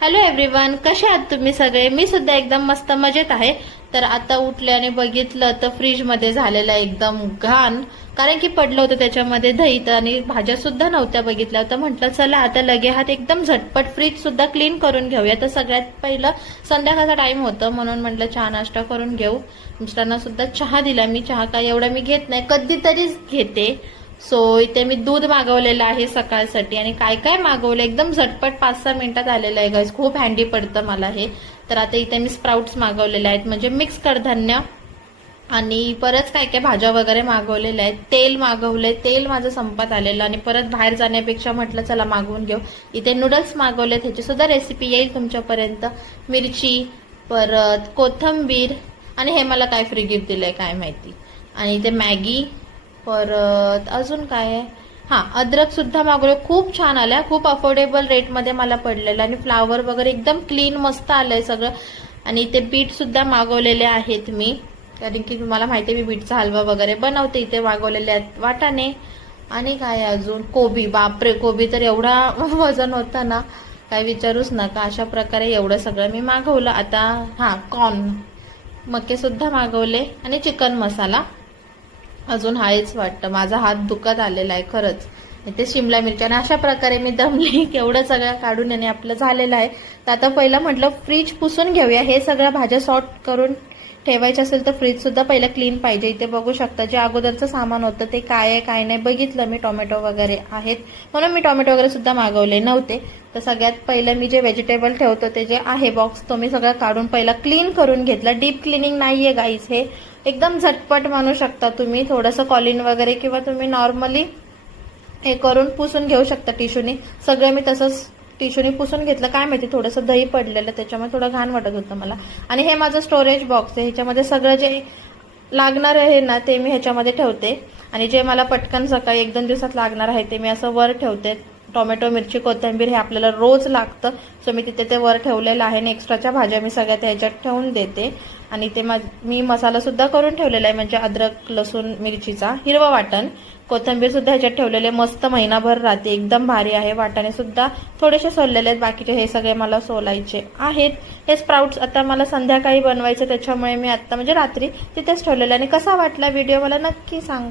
Hello everyone, कसे आहात तुम्ही सगळे? मी सुद्धा एकदम मस्त मजेत आहे. तर आता उठले आणि बघितलं तर फ्रीज मध्ये झालेलं एकदम घाण, कारण की पडलं होतं त्याच्यामध्ये दही आणि भाज्या सुद्धा नव्हत्या बघितल्या होत्या. म्हटलं चला आता लगे हात एकदम झटपट फ्रीज सुद्धा क्लीन करून घेऊया. तर सगळ्यात पहिलं संध्याकाळचा टाइम होतं म्हणून म्हटलं चहा नाश्ता करून घेऊ. मिस्टरांना सुद्धा चहा दिला. मी चहा काय एवढा मी घेत नाही, कधीतरीच घेते. सो इथे मी दूध मागवलेलं आहे सकाळसाठी आणि काय काय मागवलं एकदम झटपट 5-6 मिनिटात आलेलं आहे गाईस. खूप हँडी पडतं मला हे. तर आता इथे मी स्प्राउट्स मागवलेले आहेत म्हणजे मिक्स कडधान्य आणि परत काय काय भाज्या वगैरे मागवलेल्या आहेत. तेल मागवलंय, तेल माझं संपत आलेलं आणि परत बाहेर जाण्यापेक्षा म्हटलं चला मागवून घेऊ. इथे नूडल्स मागवले, त्याची सुद्धा रेसिपी येईल तुमच्यापर्यंत. मिरची, परत कोथिंबीर आणि हे मला काय फ्री गिफ्ट दिलंय काय माहिती. आणि इथे मॅगी, परत अजून काय आहे, अद्रक सुद्धा मागवलं. खूप छान आल्या, खूप अफोर्डेबल रेटमध्ये मला पडलेलं आणि फ्लावर वगैरे एकदम क्लीन मस्त आलंय सगळं. आणि इथे बीट सुद्धा मागवलेले आहेत मी, कारण की तुम्हाला माहिती आहे मी बीटचा हलवा वगैरे बनवते. इथे मागवलेले आहेत वाटाणे आणि काय अजून कोबी. बापरे, कोबी तर एवढा वजन होता ना काय विचारूच नका. अशा प्रकारे एवढं सगळं मी मागवलं. आता कॉर्न, मके सुद्धा मागवले आणि चिकन मसाला अजून आहेच वाटतं. माझा हात दुखत आलेला आहे खरंच. इथे शिमला मिरची आणि अशा प्रकारे मी दमली केवढं सगळं काढून आणि आपलं झालेलं आहे. तर आता पहिलं म्हटलं फ्रीज पुसून घेऊया. हे सगळ्या भाज्या सॉर्ट करून ठेवायचे असेल तर फ्रीज सुद्धा पहिलं क्लीन पाहिजे. इथे बघू शकता जे अगोदरचं सामान होतं ते काय आहे काय नाही बघितलं मी. टोमॅटो वगैरे आहेत म्हणून मी टोमॅटो वगैरे सुद्धा मागवले नव्हते. तर सगळ्यात पहिलं मी जे व्हेजिटेबल ठेवतो ते जे आहे बॉक्स तो मी सगळं काढून पहिला क्लीन करून घेतला. डीप क्लिनिंग नाहीये गाईज, हे एकदम झटपट म्हणू शकता तुम्ही. थोडंसं कॉलिन वगैरे किंवा तुम्ही नॉर्मली हे करून पुसून घेऊ शकता टिश्यूने. सगळं मी तसंच टिश्यूने पुसून घेतलं. काय माहिती थोडंसं दही पडलेलं त्याच्यामुळे थोडं घाण वाटत होतं मला. आणि हे माझं स्टोरेज बॉक्स आहे, ह्याच्यामध्ये सगळं जे लागणार आहे ना ते मी ह्याच्यामध्ये ठेवते. आणि जे मला पटकन सकाळी 1-2 दिवसात लागणार आहे ते मी असं वर ठेवते. टोमॅटो, मिरची, कोथिंबीर हे आपल्याला रोज लागतं. सो मी तिथे ते वर ठेवलेलं आहे आणि एक्स्ट्राच्या भाज्या मी सगळ्या ह्याच्यात ठेवून देते. आणि ते मी मसाला सुद्धा करून ठेवलेला आहे म्हणजे अद्रक, लसूण, मिरचीचा, हिरवं वाटण, कोथिंबीर सुद्धा ह्याच्यात ठेवलेले. मस्त महिनाभर राहते, एकदम भारी आहे. वाटाणे सुद्धा थोडेसे सोललेले आहेत, बाकीचे हे सगळे मला सोलायचे आहेत. हे स्प्राउट्स आता मला संध्याकाळी बनवायचं त्याच्यामुळे मी आता म्हणजे रात्री तिथेच ठेवलेले. आणि कसा वाटला व्हिडिओ मला नक्की सांगा.